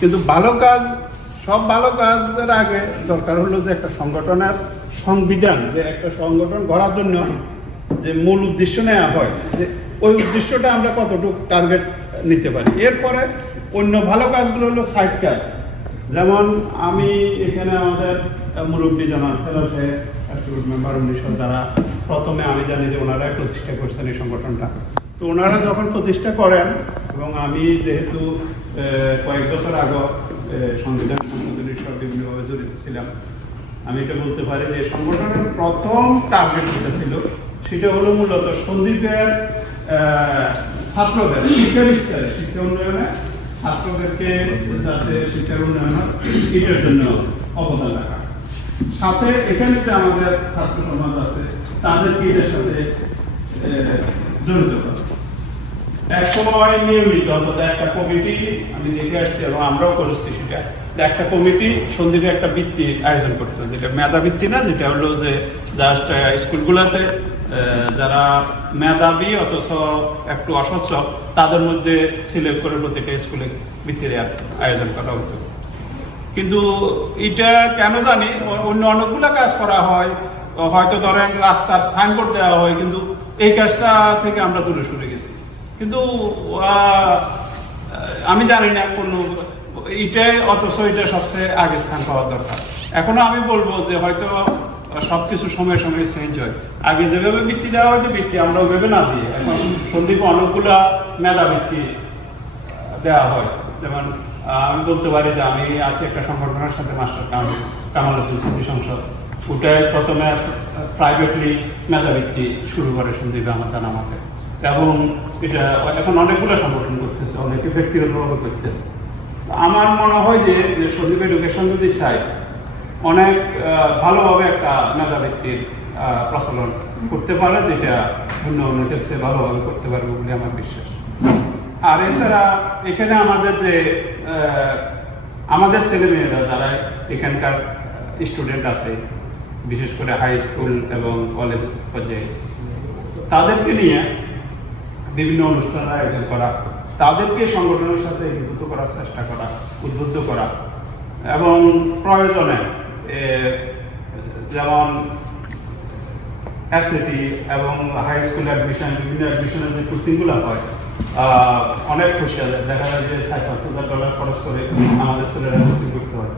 কিন্তু ভালো কাজ, সব ভালো কাজের আগে দরকার হলো যে একটা সংগঠনের সংবিধান, যে একটা সংগঠন গড়ার জন্য যে মূল উদ্দেশ্য নেওয়া হয়, যে ওই উদ্দেশ্যটা আমরা কতটুকু টার্গেট নিতে পারি। এরপরে অন্য ভালো কাজগুলো হলো সাইড কাজ। যেমন আমি এখানে আমাদের মুরব্বী জানান ফেলো সাহেব মেম্বার উনিশশো দ্বারা প্রথমে আমি জানি যে ওনারাই প্রতিষ্ঠা করছেন এই সংগঠনটা। তো ওনারা যখন প্রতিষ্ঠা করেন এবং আমি যেহেতু কয়েক বছর আগে সংবিধান সংশোধনীর সব বিভিন্নভাবে জড়িত ছিলাম। আমি এটা বলতে পারি যে সংগঠনের প্রথম টার্গেট যেটা ছিল, সেটা হলো মূলত সন্দীপের ছাত্রদের, শিক্ষা বিস্তারে, শিক্ষা উন্নয়নে ছাত্রদেরকে যাতে শিক্ষার উন্নয়ন এটার জন্য অবদান রাখা। সাথে এখানে যে আমাদের ছাত্র সমাজ আছে, তাদেরকে এটার সাথে জড়িত করা। নিয়মিত অন্তত একটা কমিটি আমি দেখে আসছি এবং আমরাও করেছি সেটা। একটা কমিটি একটা বৃত্তি আয়োজন করতো যেটা মেধা বৃত্তি না, যেটা হলো যে জাস্ট স্কুলগুলোতে যারা মেধাবী অথচ একটু তাদের মধ্যে সিলেক্ট করে প্রত্যেকটা স্কুলে বৃত্তি আয়োজন করা হতো। কিন্তু এটা কেন জানি অন্য অনেকগুলো কাজ করা হয়, হয়তো ধরেন রাস্তার সাইনবোর্ড দেওয়া হয়, কিন্তু এই কাজটা থেকে আমরা দূরে সরে গেছি। কিন্তু আমি জানি না কোন এটাই অথচ এটা সবচেয়ে আগে স্থান পাওয়া দরকার। এখনও আমি বলব যে হয়তো সবকিছু সময় সময় চেঞ্জ হয়। আগে যেভাবে বৃত্তি দেওয়া হয়তো বৃত্তি আমরা ওইভাবে না দিয়ে এখন সন্দীপ অনেকগুলা মেলা বৃত্তি দেওয়া হয়। যেমন আমি বলতে পারি যে আমি আছি একটা সংগঠনের সাথে মাস্টার কামাল কামালুদ্দিন স্মৃতি সংসদ। ওটাই প্রথমে প্রাইভেটলি মেধাবৃত্তি শুরু করে সন্দীপ জানা মতে এবং এটা এখন অনেকগুলো সংগঠন করতেছে অনেকে ব্যক্তিগতভাবে করতেছে। আমার মনে হয় যে সন্দীপ এডুকেশন যদি চাই অনেক ভালোভাবে একটা মেধাবৃত্তির আহ, প্রচলন করতে পারে যেটা অন্য অন্য ক্ষেত্রে ভালোভাবে করতে পারবে বলে আমার বিশ্বাস। আর এছাড়া এখানে আমাদের যে আমাদের ছেলেমেয়েরা যারা এখানকার স্টুডেন্ট আছে বিশেষ করে হাই স্কুল এবং কলেজ পর্যায়ে তাদেরকে নিয়ে বিভিন্ন অনুষ্ঠান আয়োজন করা, তাদেরকে সংগঠনের সাথে একীভূত করার চেষ্টা করা, উদ্বুদ্ধ করা এবং প্রয়োজনে যেমন এসএটি এবং হাই স্কুল অ্যাডমিশন বিভিন্ন অ্যাডমিশনের যে কোচিংগুলো হয় অনেক খুশি আছে দেখা যায় যে সাড়ে পাঁচ হাজার ডলার খরচ করে আমাদের ছেলেরা কোচিং করতে হয়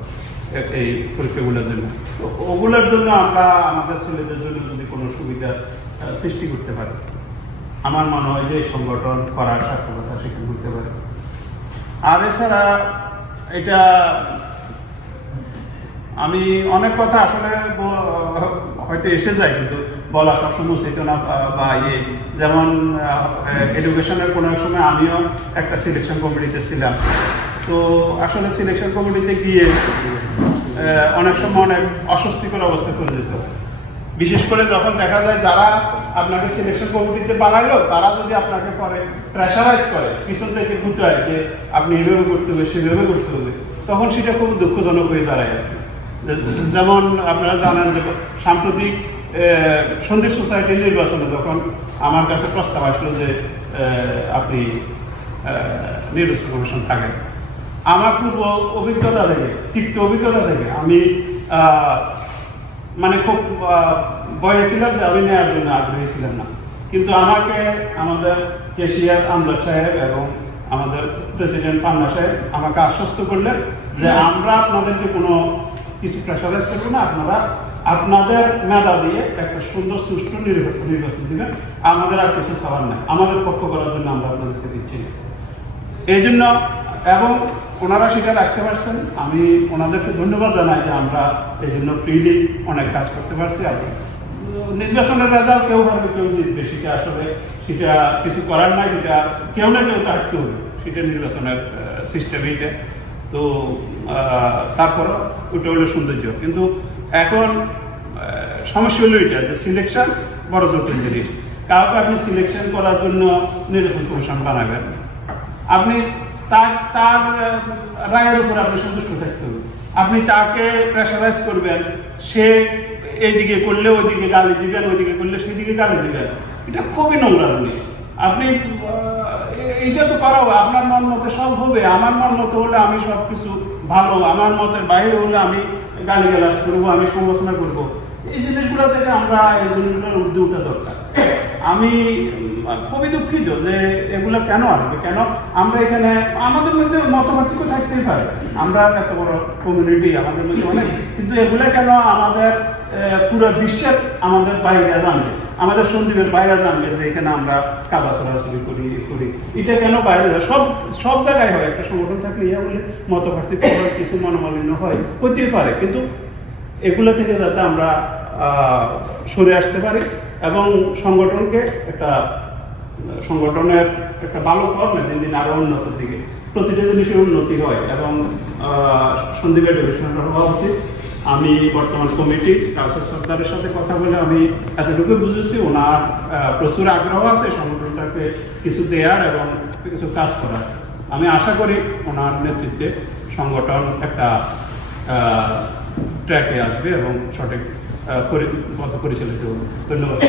এই পরীক্ষাগুলোর জন্য। তো ওগুলোর জন্য আমরা আমাদের ছেলেদের জন্য যদি কোনো সুবিধা সৃষ্টি করতে পারি। আমার মনে হয় যে সংগঠন করার সার্থকতা সেখানে করতে পারে। আর এছাড়া এটা আমি অনেক কথা আসলে হয়তো এসে যায়, কিন্তু বলা সবসময় চেতনা বা- ইয়ে। যেমন এডুকেশনের কোনো সময় আমিও একটা সিলেকশন কমিটিতে ছিলাম। তো আসলে সিলেকশন কমিটিতে গিয়ে অনেক সময় অনেক অস্বস্তিকর অবস্থা করে যেতে হয় বিশেষ করে যখন দেখা যায় যারা আপনাকে সিলেকশন কমিটিতে বানাইলো, তারা যদি আপনাকে পরে প্রেশারাইজ করে, পিছন থেকে গুটায় যে আপনি এভাবে করতে হবে, সেভাবে করতে হবে, তখন সেটা খুব দুঃখজনক হয়ে দাঁড়ায় আর কি। যেমন আপনারা জানেন যে সাম্প্রতিক সন্দীপ সোসাইটির নির্বাচনে যখন আমার কাছে প্রস্তাব আসলো যে আপনি নির্বাচন কমিশন থাকেন, আমার পূর্ব অভিজ্ঞতা থেকে, তিক্ত অভিজ্ঞতা থেকে আমি মানে খুব ভয়ে ছিলাম যে আমি নেওয়ার জন্য আগ্রহী ছিলাম না। কিন্তু আমাকে আমাদের কেশিয়ার আমদার সাহেব এবং আমাদের প্রেসিডেন্ট পান্না সাহেব আমাকে আশ্বস্ত করলেন যে আমরা আপনাদেরকে কোনো কিছু প্রেশারাইজ করব না আপনারা আপনাদের মেধা দিয়ে একটা সুন্দর সুষ্ঠু নির্বাচন নির্বাচন দিবেন। আমাদের আর কিছু সবার নাই। আমাদের পক্ষ করার জন্য আমরা আপনাদেরকে দিচ্ছি এই জন্য এবং ওনারা সেটা রাখতে পারছেন। আমি ওনাদেরকে ধন্যবাদ জানাই যে আমরা এই জন্য ফ্রিলি অনেক কাজ করতে পারছি আর নির্বাচনের রেজাল্ট কেউ পারবে কেউ জিতবে সেটা আসলে সেটা কিছু করার নাই সেটা কেউ না কেউ থাকতে হবে সেটা নির্বাচনের সিস্টেম এইটা তো আহ, তারপরও ওটা হলো সৌন্দর্য। কিন্তু এখন সমস্যা হলো এটা যে সিলেকশন বড় জটিল জিনিস। কাউকে আপনি সিলেকশন করার জন্য নির্বাচন কমিশন বানাবেন। আপনি তার তার রায়ের উপর আপনি সন্তুষ্ট থাকতে হবে। আপনি তাকে প্রেশারাইজ করবেন, সে এইদিকে করলে ওইদিকে গালি দিবেন ওইদিকে করলে সেদিকে গালি দিবেন। এটা খুবই নোংরা জিনিস। আপনি এইটা তো হবে। আপনার মন মতে সব হবে। আমার মন মতো হলে আমি সব কিছু ভালো। আমার মতের বাইরে হলে আমি গালিগালাজ করব, আমি সমালোচনা করব। এই জিনিসগুলো থেকে আমরা এই জিনিসগুলোর ঊর্ধ্বে ওঠা দরকার। আমি খুবই দুঃখিত যে এগুলো কেন আসবে? কেন আমরা এখানে, আমাদের মধ্যে মতপার্থক্য থাকতেই পারে। আমরা এত বড় কমিউনিটি আমাদের মধ্যে অনেক, কিন্তু এগুলো কেন আমাদের পুরো বিশ্বের আমাদের বাইরে জানবে? আমাদের সন্দীপের বাইরে জানবে যে এখানে আমরা কাদা ছড়াছড়ি করি করি। এটা কেন বাইরে? সব সব জায়গায় হয়। একটা সংগঠন থাকলে ইয়া বলে মত পার্থক্য হয়, কিছু মনোমালিন্য হয়, হতেই পারে। কিন্তু এগুলো থেকে যাতে আমরা সরে আসতে পারি এবং সংগঠনকে একটা সংগঠনের একটা ভালো কর্মে দিন দিন আরও উন্নতির দিকে। প্রতিটা জিনিসের উন্নতি হয় এবং আহ, সন্দীপের ডেভিশনটা হওয়া উচিত আমি বর্তমান কমিটি কাউসার সরকারের সাথে কথা বলে আমি এতটুকু বুঝেছি। ওনার প্রচুর আগ্রহ আছে সংগঠনটাকে কিছু দেওয়ার এবং কিছু কাজ করার। আমি আশা করি ওনার নেতৃত্বে সংগঠন একটা ট্র্যাকে আসবে এবং সঠিক পথে পরিচালিত হবে। ধন্যবাদ।